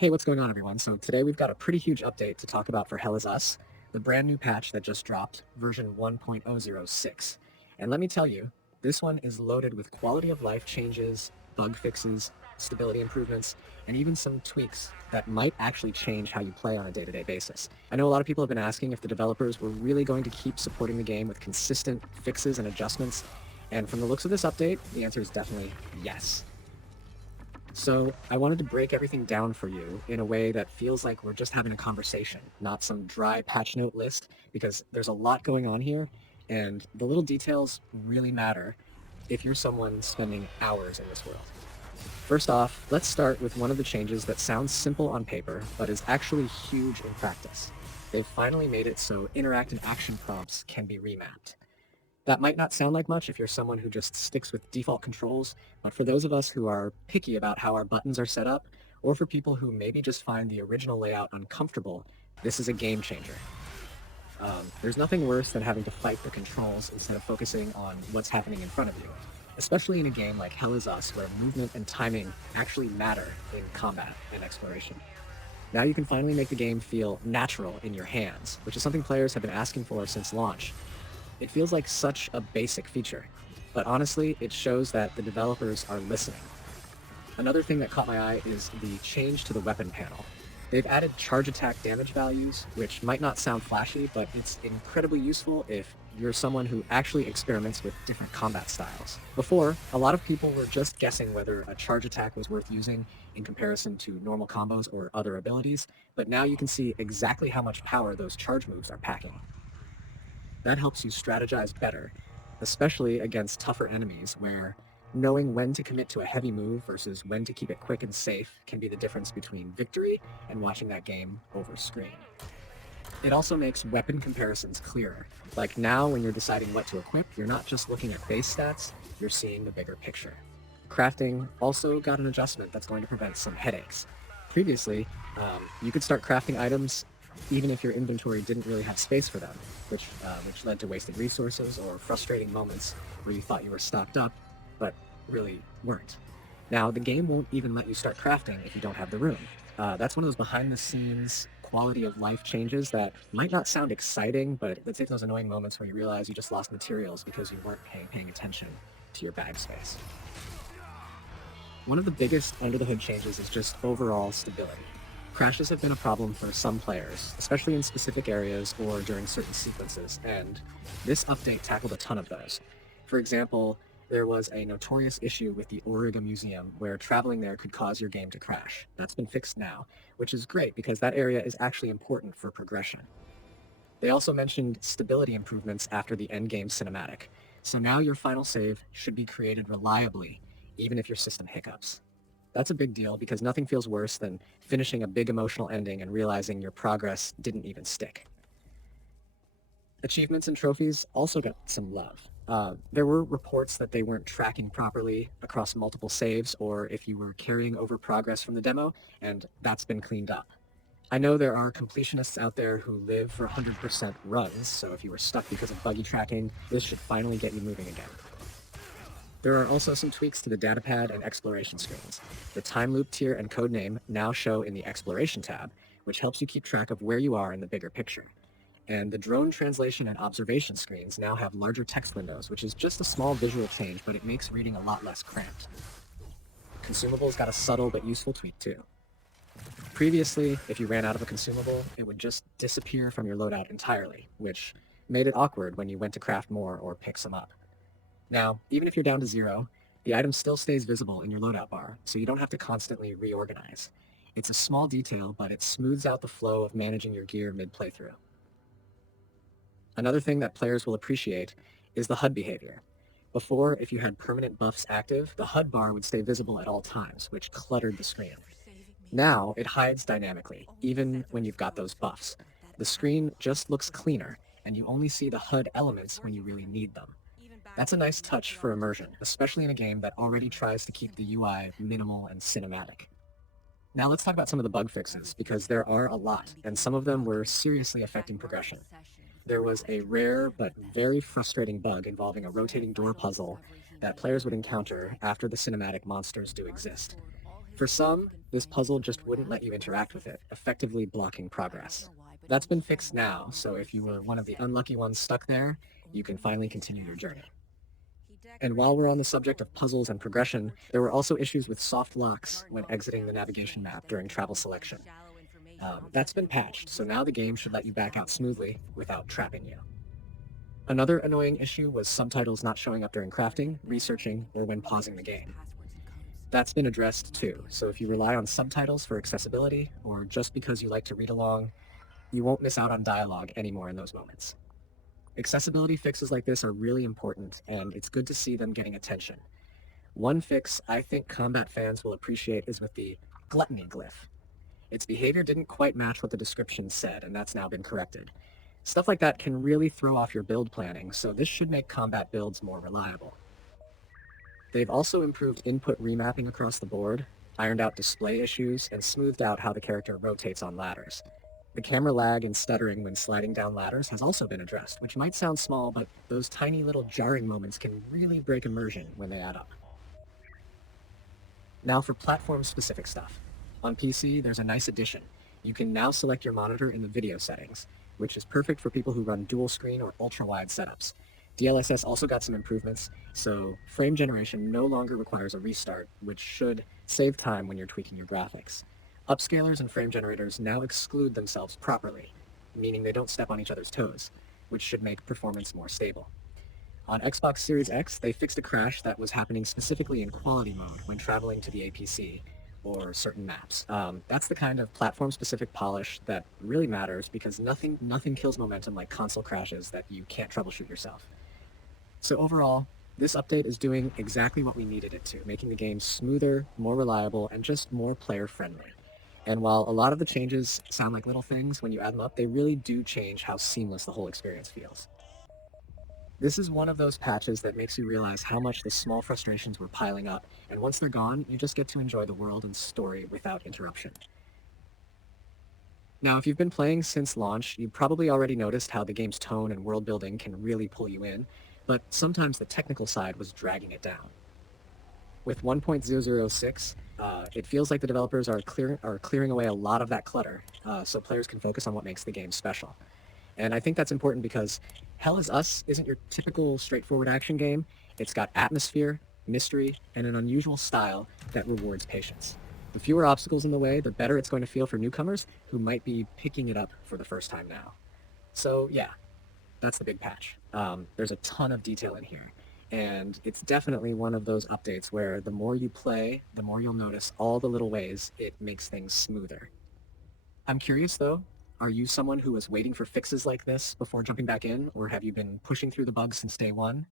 Hey, what's going on, everyone? So today we've got a pretty huge update to talk about for Hell is Us, the brand new patch that just dropped, version 1.006. And let me tell you, this one is loaded with quality of life changes, bug fixes, stability improvements, and even some tweaks that might actually change how you play on a day-to-day basis. I know a lot of people have been asking if the developers were really going to keep supporting the game with consistent fixes and adjustments, and from the looks of this update, the answer is definitely yes. So I wanted to break everything down for you in a way that feels like we're just having a conversation, not some dry patch note list, because there's a lot going on here, and the little details really matter if you're someone spending hours in this world. First off, let's start with one of the changes that sounds simple on paper, but is actually huge in practice. They've finally made it so interact and action prompts can be remapped. That might not sound like much if you're someone who just sticks with default controls, but for those of us who are picky about how our buttons are set up, or for people who maybe just find the original layout uncomfortable, this is a game changer. There's nothing worse than having to fight the controls instead of focusing on what's happening in front of you, especially in a game like Hell is Us, where movement and timing actually matter in combat and exploration. Now you can finally make the game feel natural in your hands, which is something players have been asking for since launch. It feels like such a basic feature, but honestly, it shows that the developers are listening. Another thing that caught my eye is the change to the weapon panel. They've added charge attack damage values, which might not sound flashy, but it's incredibly useful if you're someone who actually experiments with different combat styles. Before, a lot of people were just guessing whether a charge attack was worth using in comparison to normal combos or other abilities, but now you can see exactly how much power those charge moves are packing. That helps you strategize better, especially against tougher enemies where knowing when to commit to a heavy move versus when to keep it quick and safe can be the difference between victory and watching that game over screen. It also makes weapon comparisons clearer. Like now, when you're deciding what to equip, you're not just looking at base stats, you're seeing the bigger picture. Crafting also got an adjustment that's going to prevent some headaches. Previously, you could start crafting items even if your inventory didn't really have space for them, which led to wasted resources or frustrating moments where you thought you were stocked up, but really weren't. Now, the game won't even let you start crafting if you don't have the room. That's one of those behind-the-scenes quality of life changes that might not sound exciting, but it's those annoying moments where you realize you just lost materials because you weren't paying attention to your bag space. One of the biggest under-the-hood changes is just overall stability. Crashes have been a problem for some players, especially in specific areas or during certain sequences, and this update tackled a ton of those. For example, there was a notorious issue with the Origa Museum where traveling there could cause your game to crash. That's been fixed now, which is great because that area is actually important for progression. They also mentioned stability improvements after the endgame cinematic, so now your final save should be created reliably, even if your system hiccups. That's a big deal because nothing feels worse than finishing a big emotional ending and realizing your progress didn't even stick. Achievements and trophies also got some love. There were reports that they weren't tracking properly across multiple saves or if you were carrying over progress from the demo, and that's been cleaned up. I know there are completionists out there who live for 100% runs, so if you were stuck because of buggy tracking, this should finally get you moving again. There are also some tweaks to the datapad and exploration screens. The time loop tier and codename now show in the exploration tab, which helps you keep track of where you are in the bigger picture. And the drone translation and observation screens now have larger text windows, which is just a small visual change, but it makes reading a lot less cramped. Consumables got a subtle but useful tweak too. Previously, if you ran out of a consumable, it would just disappear from your loadout entirely, which made it awkward when you went to craft more or pick some up. Now, even if you're down to 0, the item still stays visible in your loadout bar, so you don't have to constantly reorganize. It's a small detail, but it smooths out the flow of managing your gear mid-playthrough. Another thing that players will appreciate is the HUD behavior. Before, if you had permanent buffs active, the HUD bar would stay visible at all times, which cluttered the screen. Now, it hides dynamically, even when you've got those buffs. The screen just looks cleaner, and you only see the HUD elements when you really need them. That's a nice touch for immersion, especially in a game that already tries to keep the UI minimal and cinematic. Now let's talk about some of the bug fixes, because there are a lot, and some of them were seriously affecting progression. There was a rare but very frustrating bug involving a rotating door puzzle that players would encounter after the cinematic monsters do exist. For some, this puzzle just wouldn't let you interact with it, effectively blocking progress. That's been fixed now, so if you were one of the unlucky ones stuck there, you can finally continue your journey. And while we're on the subject of puzzles and progression, there were also issues with soft locks when exiting the navigation map during travel selection. That's been patched, so now the game should let you back out smoothly without trapping you. Another annoying issue was subtitles not showing up during crafting, researching, or when pausing the game. That's been addressed too, so if you rely on subtitles for accessibility, or just because you like to read along, you won't miss out on dialogue anymore in those moments. Accessibility fixes like this are really important, and it's good to see them getting attention. One fix I think combat fans will appreciate is with the gluttony glyph. Its behavior didn't quite match what the description said, and that's now been corrected. Stuff like that can really throw off your build planning, so this should make combat builds more reliable. They've also improved input remapping across the board, ironed out display issues, and smoothed out how the character rotates on ladders. The camera lag and stuttering when sliding down ladders has also been addressed, which might sound small, but those tiny little jarring moments can really break immersion when they add up. Now for platform-specific stuff. On PC, there's a nice addition. You can now select your monitor in the video settings, which is perfect for people who run dual screen or ultra-wide setups. DLSS also got some improvements, so frame generation no longer requires a restart, which should save time when you're tweaking your graphics. Upscalers and frame generators now exclude themselves properly, meaning they don't step on each other's toes, which should make performance more stable. On Xbox Series X, they fixed a crash that was happening specifically in quality mode when traveling to the APC or certain maps. That's the kind of platform-specific polish that really matters because nothing kills momentum like console crashes that you can't troubleshoot yourself. So overall, this update is doing exactly what we needed it to, making the game smoother, more reliable, and just more player-friendly. And while a lot of the changes sound like little things, when you add them up, they really do change how seamless the whole experience feels. This is one of those patches that makes you realize how much the small frustrations were piling up, and once they're gone, you just get to enjoy the world and story without interruption. Now, if you've been playing since launch, you've probably already noticed how the game's tone and world building can really pull you in, but sometimes the technical side was dragging it down. With 1.006, it feels like the developers are clearing away a lot of that clutter, so players can focus on what makes the game special. And I think that's important because Hell is Us isn't your typical straightforward action game. It's got atmosphere, mystery, and an unusual style that rewards patience. The fewer obstacles in the way, the better it's going to feel for newcomers who might be picking it up for the first time now. So yeah, that's the big patch. There's a ton of detail in here. And it's definitely one of those updates where the more you play, the more you'll notice all the little ways it makes things smoother. I'm curious though, are you someone who was waiting for fixes like this before jumping back in, or have you been pushing through the bugs since day one?